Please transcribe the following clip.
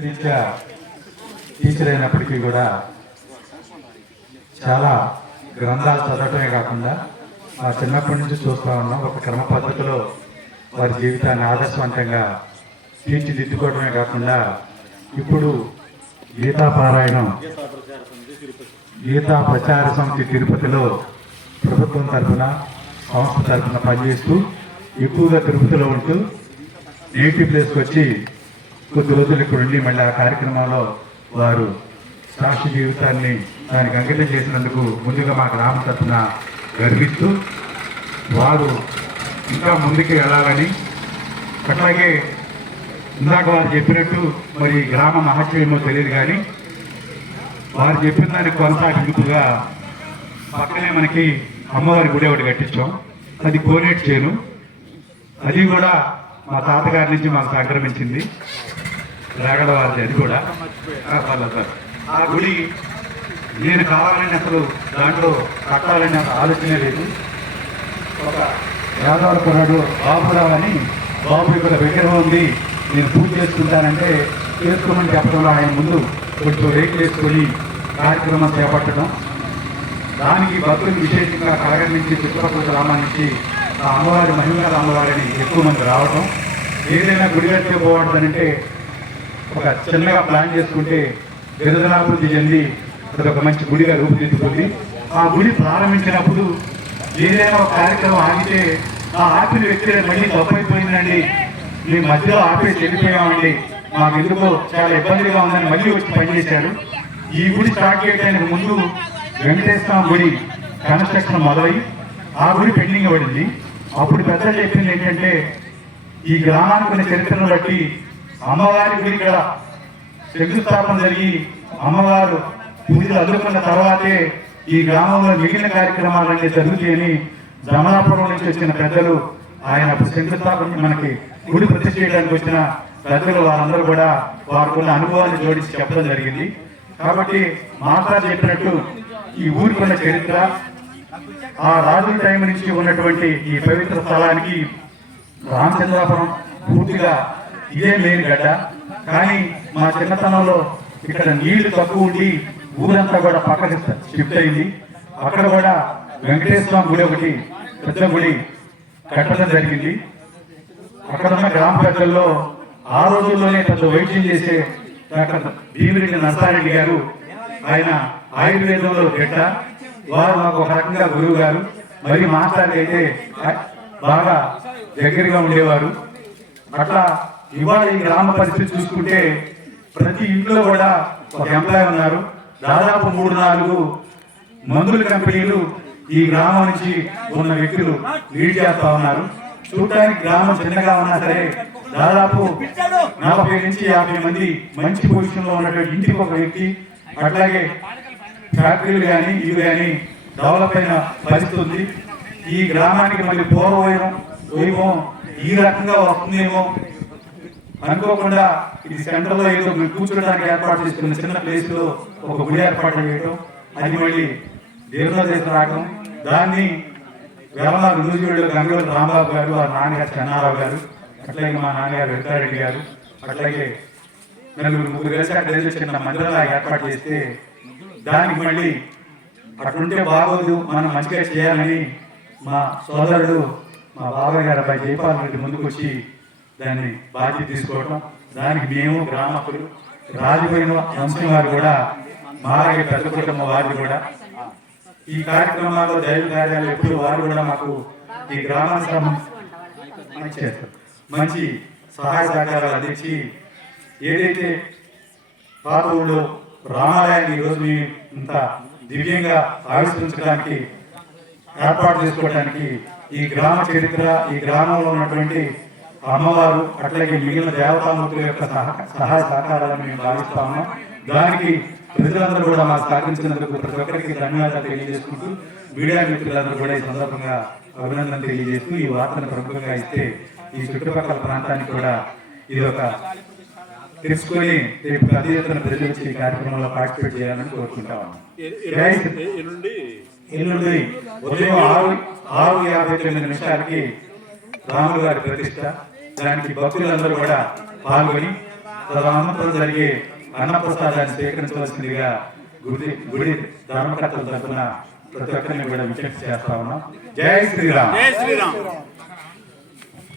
రీత్యా టీచర్ అయినప్పటికీ కూడా చాలా గ్రంథాలు చదవటమే కాకుండా మా చిన్నప్పటి నుంచి చూస్తూ ఉన్నాం. ఒక క్రమ పద్ధతిలో వారి జీవితాన్ని ఆదర్శవంతంగా తీర్చిదిద్దుకోవడమే కాకుండా ఇప్పుడు గీతాపారాయణం గీతా ప్రచార సమితి తిరుపతిలో ప్రభుత్వం తరఫున సంస్థ తరఫున పనిచేస్తూ ఎక్కువగా తిరుపతిలో ఉంటూ నేటివ్ ప్లేస్కి వచ్చి కొద్ది రోజులు ఇక్కడ ఉండి మళ్ళీ ఆ కార్యక్రమాల్లో వారు సాక్షి జీవితాన్ని దానికి అంకితం చేసినందుకు ముందుగా మా గ్రామ తరఫున గర్విస్తూ వారు ఇంకా ముందుకు వెళ్ళాలని అట్లాగే ఇందాక వారు చెప్పినట్టు మరి గ్రామ మహత్యం తెలియదు కానీ వారు చెప్పిన దానికి కొనసాగింపుగా పక్కనే మనకి అమ్మవారి గుడి ఒకటి కట్టించాం. అది కోనేట్ చేను. అది కూడా మా తాతగారి నుంచి మాకు సంక్రమించింది. రాగడవారి అది కూడా. ఆ, ఆ గుడి నేను కావాలని అసలు దాంట్లో కట్టాలని ఆలోచన ఆలోచనే లేదు. ఒక యాదవ కొన్నాడు బాబురావు అని బాబు ఇక్కడ విగ్రహం ఉంది నేను పూజ చేసుకుంటానంటే చేసుకోమని చెప్పడంలో ఆయన ముందు కొంచెం రేకులు వేసుకొని కార్యక్రమం చేపట్టడం. దానికి భక్తులు విశేషంగా కలగం నుంచి చుట్టుపక్కల గ్రామాల నుంచి ఆ అమ్మవారి మహిళల అమ్మవారిని ఎక్కువ మంది రావటం. ఏదైనా గుడి కట్టే పోవడదంటే ఒక చిన్నగా ప్లాన్ చేసుకుంటే గిరిజనాభివృద్ధి చెంది అది ఒక మంచి గుడిగా రూపుదిద్దుకుంది. ఆ గుడి ప్రారంభించినప్పుడు ఏదైనా ఒక కార్యక్రమం ఆగితే ఆ ఆపిన వ్యక్తి మళ్ళీ తప్పైపోయిందండి. మీ మధ్యలో ఆపే వెళ్ళిపోయామండి మాకు ఎందుకో చాలా ఇబ్బందిగా ఉందని మళ్ళీ వచ్చి పనిచేశారు ఈ గుడి స్టార్ట్ చేయడానికి ముందు వెంకటేశ్వర గుడి కన్స్ట్రక్షన్ మొదలై ఆ గుడి పెండింగ్ పడింది. అప్పుడు పెద్దలు చెప్పింది ఏంటంటే ఈ గ్రామానికి ఉన్న చరిత్రను బట్టి అమ్మవారి గుడి ఇక్కడ శంకుస్థాపన జరిగి అమ్మవారు పూజలు అందుకున్న తర్వాతే ఈ గ్రామంలో మిగిలిన కార్యక్రమాలన్నీ జరుగుతాయని జమలాపురం నుంచి వచ్చిన పెద్దలు ఆయన శంకుస్థాపన మనకి గుడి ప్రతిష్ఠ చేయడానికి వచ్చిన పెద్దలు వారందరూ కూడా వారికున్న అనుభవాన్ని జోడించి చెప్పడం జరిగింది. కాబట్టి మాతా చెప్పినట్టు ఈ ఊరికున్న చరిత్ర ఆ రాజుల టైం నుంచి ఉన్నటువంటి ఈ పవిత్ర స్థలానికి రామచంద్రాపురం పూర్తిగా ఇదే లేదు గడ్డ. కానీ మా చిన్నతనంలో ఇక్కడ నీళ్ళు తక్కువ ఉండి ఊరంతా కూడా పక్కకి షిఫ్ట్ అయింది. అక్కడ కూడా వెంకటేశ్వర స్వామి గుడి ఒకటి పెద్ద గుడి కట్టడం జరిగింది. అక్కడ ఉన్న గ్రామ పెద్దల్లో ఆ రోజుల్లోనే పెద్ద వైద్యం చేసే డాక్టర్ భీమిరెడ్డి నరసారెడ్డి గారు ఆయన ఆయుర్వేదంలో గడ్డ. వారు మాకు ఒక రకంగా గురువు గారు. మరి మాస్టర్ అయితే బాగా దగ్గరగా ఉండేవారు. అట్లా ఇవాళ ఈ గ్రామ పరిస్థితి చూసుకుంటే ప్రతి ఇంట్లో కూడా ఒక ఎంప్లాయ్ ఉన్నారు. దాదాపు మూడు నాలుగు మందుల కంపెనీలు ఈ గ్రామం నుంచి ఉన్న వ్యక్తులు లీడ్ చేస్తా ఉన్నారు. చూడటానికి గ్రామం చిన్నగా ఉన్నా సరే దాదాపు నలభై నుంచి యాభై మంది మంచి పొజిషన్లో ఉన్నటువంటి ఇంటికి ఒక వ్యక్తి అట్లాగే ఫ్యాక్టరీలు కానీ ఇవి కానీ డెవలప్ అయిన పరిస్థితి ఉంది. ఈ గ్రామానికి మళ్ళీ పూర్వం వైభవం ఈ రకంగా వస్తుందేమో అనుకోకుండా ఇది సెంటర్లో ఏదో కూర్చోడానికి ఏర్పాటు చేసుకున్న చిన్న ప్లేస్లో ఒక గుడి ఏర్పాటు చేయటం అది మళ్ళీ దేవుల చేసి రావడం దాన్ని వెలమారు నూజివీడు గంగవల్లి రాంబాబు గారు వారి నాన్నగారు చెన్నారావు గారు అట్లాగే మా నాన్నగారు వెంకటారెడ్డి గారు అట్లాగే నలుగురు ముగ్గురు కలిసి అక్కడ చిన్న మందిరంలా ఏర్పాటు చేస్తే దానికి మళ్ళీ అట్లుంటే బాగోదు మనం మంచిగా చేయాలని మా సోదరుడు మా బాబాయ్ గారు అబ్బాయి జైపాల్ రెడ్డి ముందుకు వచ్చి దాన్ని బాధ్యత తీసుకోవటం దానికి మేము గ్రామకులు రాజుపోయిన వంశం వారు కూడా మారగే పెద్ద కుటుంబం వారు కూడా ఈ కార్యక్రమాల్లో దైవ కార్యాలు ఎప్పుడు వారు కూడా మాకు ఈ గ్రామానికి మంచి చేస్తారు. మంచి సహాయ సహకారాలు అందించి ఏదైతే పాత ఊళ్ళో రామాలయాన్ని ఈ రోజు ఇంత దివ్యంగా ఆవిష్కరించడానికి ఏర్పాటు చేసుకోవడానికి ఈ గ్రామ చరిత్ర ఈ గ్రామంలో ఉన్నటువంటి అమ్మవారు అట్లాగే మిగిలిన దేవతామూర్తుల యొక్క సహ- సహాయ సహకారాలను మేము భావిస్తా ఉన్నాం. దానికి ప్రజలందరూ కూడా మాకు సహకరించినందుకు ప్రతి ఒక్కరికి ధన్యవాదాలు తెలియజేసుకుంటూ మీడియా మిత్రులందరూ కూడా ఈ సందర్భంగా అభినందన తెలియజేస్తూ ఈ వార్తను ప్రముఖంగా ఇస్తే ఈ చుట్టుపక్కల ప్రాంతానికి కూడా ఇది ఒక తెలుసుకొని రేపు పెద్ద ఎత్తున ప్రజలు వచ్చి ఈ కార్యక్రమంలో పార్టిసిపేట్ చేయాలని కోరుకుంటాము ఎల్లుండి ఉదయం ఆరు ఆరు యాభై తొమ్మిది నిమిషాలకి రాములు గారి ప్రతిష్ట. దానికి భక్తులందరూ కూడా పాల్గొని తదనంతరం జరిగే అన్నప్రసాదాన్ని స్వీకరించవలసిందిగా గుడి గుడి ధర్మకర్తల తరఫున ప్రతి ఒక్కరిని కూడా విజ్ఞప్తి చేస్తా ఉన్నాం. జై శ్రీరామ్. జై శ్రీరామ్.